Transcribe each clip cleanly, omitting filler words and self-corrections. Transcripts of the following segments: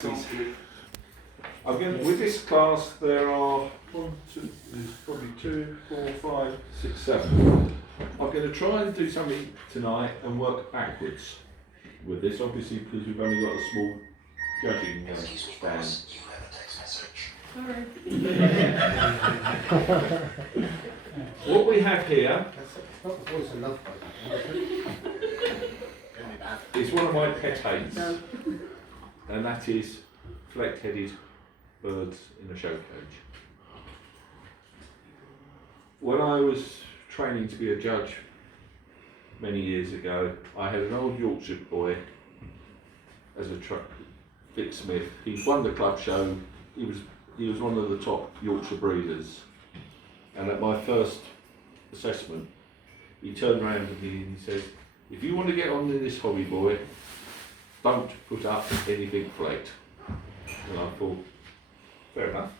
Again, with this class, there are there's probably 2, 4, 5, 6, 7. I'm going to try and do something tonight and work backwards with this, obviously, because we've only got a small judging stand. Sorry. What we have here is one of my pet hates, and that is flecked-headed birds in a show cage. When I was training to be a judge many years ago, I had an old Yorkshire boy as a Vic Smith. He won the club show. He was one of the top Yorkshire breeders. And at my first assessment, he turned around to me and he says, "If you want to get on in this hobby, boy, don't put up anything flecked." And I thought, fair enough.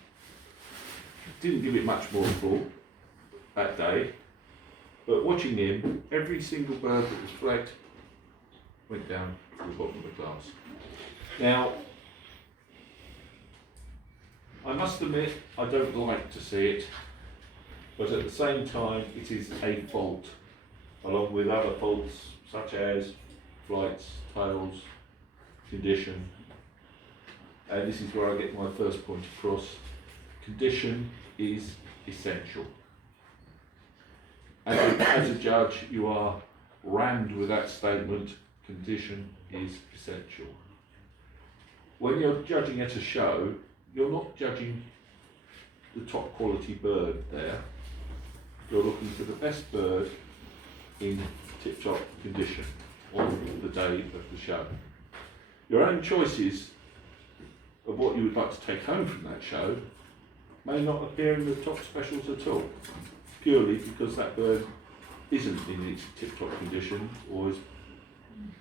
Didn't give it much more thought that day, but watching him, every single bird that was flecked went down to the bottom of the class. Now, I must admit, I don't like to see it, but at the same time, it is a fault, along with other faults such as flights, tails, condition. And this is where I get my first point across. Condition is essential. As a judge, you are rammed with that statement, condition is essential. When you're judging at a show, you're not judging the top quality bird there. You're looking for the best bird in tip-top condition on the day of the show. Your own choices of what you would like to take home from that show may not appear in the top specials at all, purely because that bird isn't in its tip-top condition or has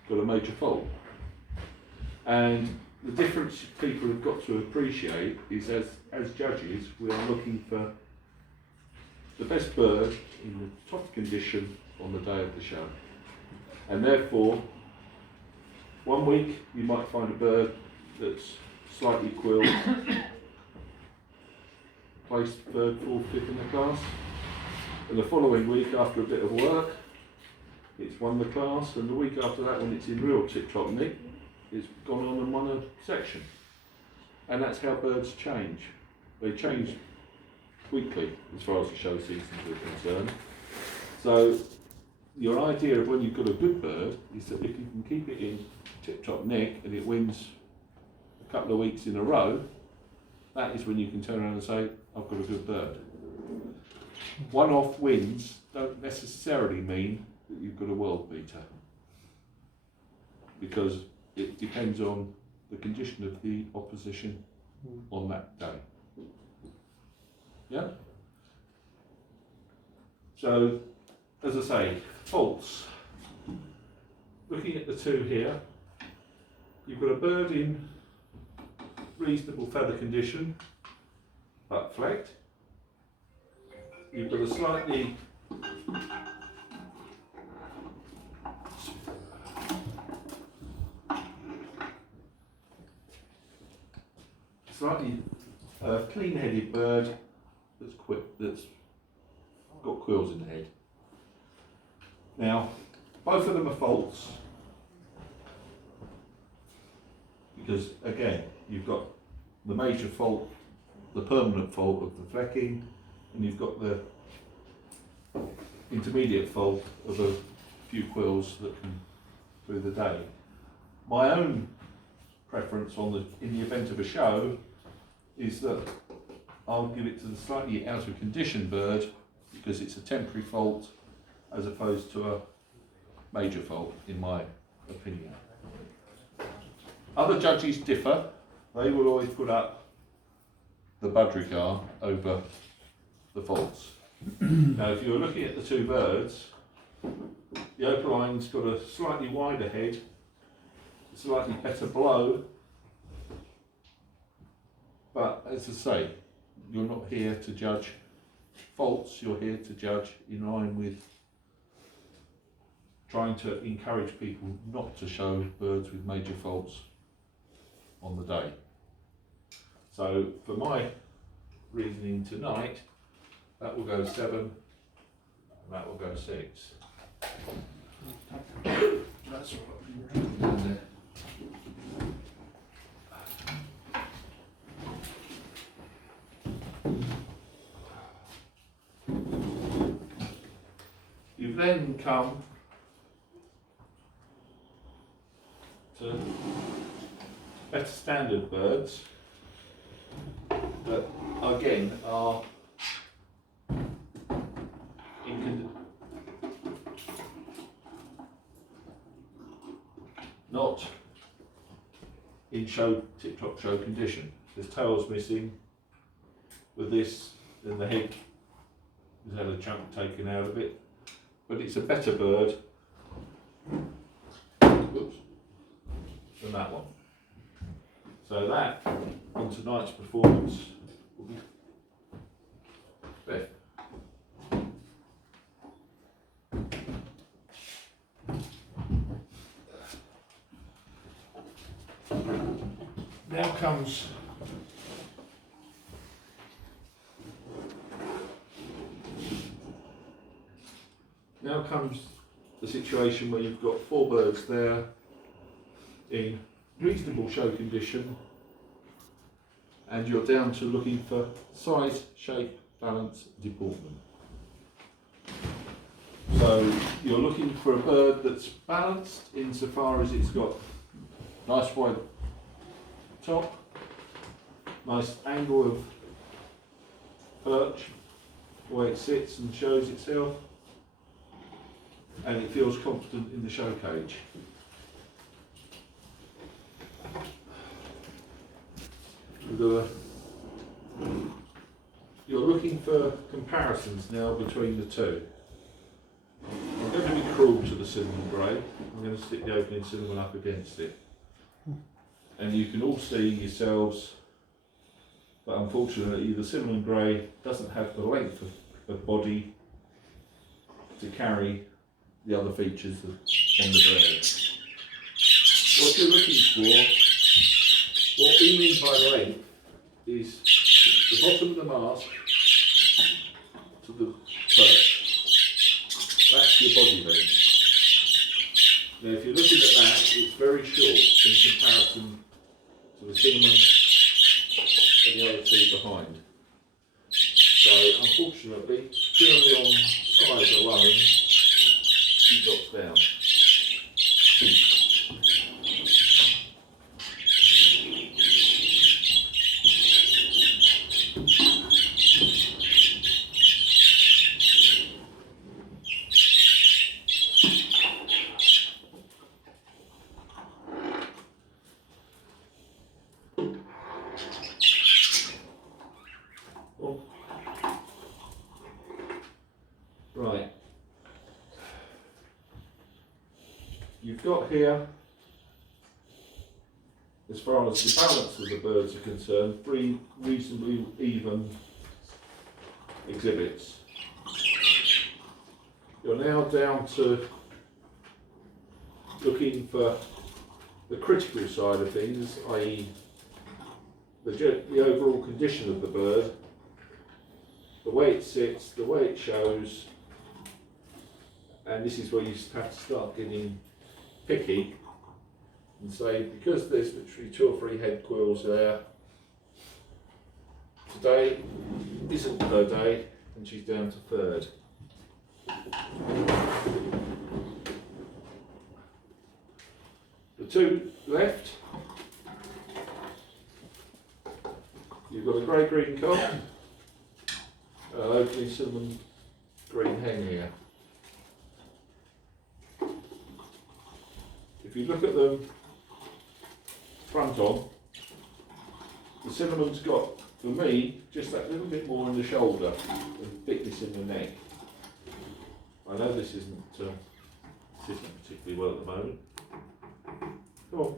got a major fault. And the difference people have got to appreciate is as judges, we are looking for the best bird in the top condition on the day of the show. And therefore, one week you might find a bird that's slightly quilled, placed third, fourth, fifth in the class, and the following week, after a bit of work, it's won the class, and the week after that, when it's in real tip-top nick, it's gone on and won a section. And that's how birds change. They change weekly as far as the show seasons are concerned. So your idea of when you've got a good bird is that if you can keep it in tip-top nick and it wins a couple of weeks in a row, that is when you can turn around and say, I've got a good bird. One-off wins don't necessarily mean that you've got a world beater, because it depends on the condition of the opposition on that day. Yeah? So, as I say, faults. Looking at the two here, you've got a bird in reasonable feather condition, but flecked. You've got a slightly clean-headed bird that's got quills in the head. Now, both of them are faults, because again, you've got the major fault, the permanent fault of the flecking, and you've got the intermediate fault of a few quills that can through the day. My own preference in the event of a show is that I'll give it to the slightly out of condition bird, because it's a temporary fault as opposed to a major fault, in my opinion. Other judges differ. They will always put up the budrigar over the faults. Now, if you're looking at the two birds, the opaline's got a slightly wider head, a slightly better blow, but as I say, you're not here to judge faults, you're here to judge in line with trying to encourage people not to show birds with major faults on the day. So for my reasoning tonight, that will go 7 and that will go 6. That's what You've then come to better standard birds that again are not in tip-top show condition. There's tails missing. With this, then the head has had a chunk taken out of it, but it's a better bird than that one. So that, on tonight's performance, will be fifth. Now comes the situation where you've got 4 birds there in reasonable show condition, and you're down to looking for size, shape, balance, deportment. So you're looking for a bird that's balanced insofar as it's got nice wide top, nice angle of perch, the way it sits and shows itself, and it feels confident in the show cage. You're looking for comparisons now between the two. I'm going to be cruel to the cinnamon grey. I'm going to stick the opening cinnamon up against it. And you can all see yourselves that unfortunately the cinnamon grey doesn't have the length of body to carry the other features on the bird. What you're looking for, what we mean by length, is the bottom of the mask to the perch. That's your body length. Now if you're looking at that, it's very short in comparison to the cinnamon and the other two behind. So unfortunately, purely on size alone, she drops down. Right. You've got here, as far as the balance of the birds are concerned, 3 reasonably even exhibits. You're now down to looking for the critical side of things, i.e. the overall condition of the bird, the way it sits, the way it shows, and this is where you have to start getting picky and say, because there's literally 2 or 3 head quills there, today isn't her day and she's down to 3rd. The 2 left, you've got a grey-green cock and an opening cinnamon green hen here. If you look at them front on, the cinnamon's got, for me, just that little bit more in the shoulder and thickness in the neck. I know this isn't particularly well at the moment. Come on.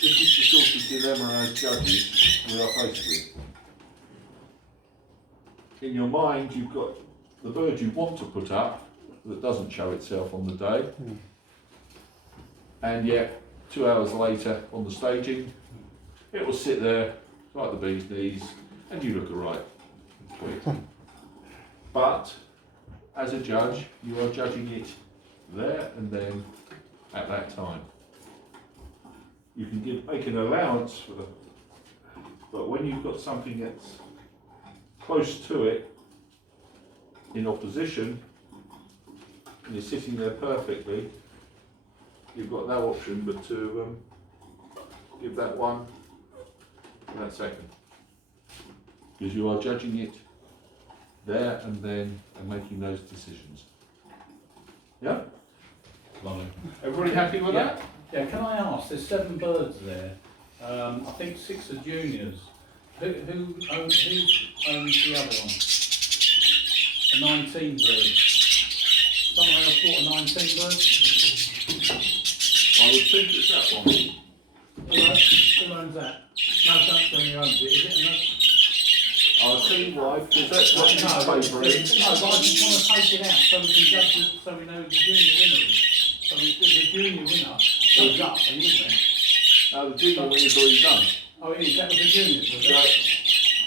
This is the sort of camera as judges we are faced with. In your mind, you've got the bird you want to put up that doesn't show itself on the day, and yet 2 hours later on the staging, it will sit there like the bee's knees, and you look alright. But as a judge, you are judging it there and then at that time. You can make an allowance for but when you've got something that's close to it in opposition and you're sitting there perfectly, you've got no option but to give that one that second, because you are judging it there and then and making those decisions. Yeah? Lovely. Everybody happy with that? Yeah, can I ask, there's 7 birds there, I think 6 are juniors. Who owns the other one? The 19 birds. Someone else bought a 19 birds? I would think it's that one. Who owns that? No, don't tell me who owns it. Is it another? I'll tell you why, because that's what you No, pay but for it. I just want to take it out so we can judge it, so we know who the junior winner is. So the junior winner goes up, are you with me? The junior one is already done. Oh, it is, that was the juniors, was it?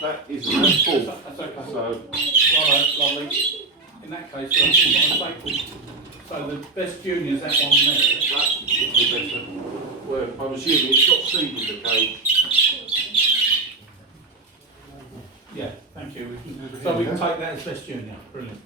That isn't, that's full. That's okay. So, Righto, lovely. In that case, I just want to take so the best juniors, that one there. that would be better. Well, I'm assuming it's got seed in the cage. Yeah, thank you. So we can take that as best junior, brilliant.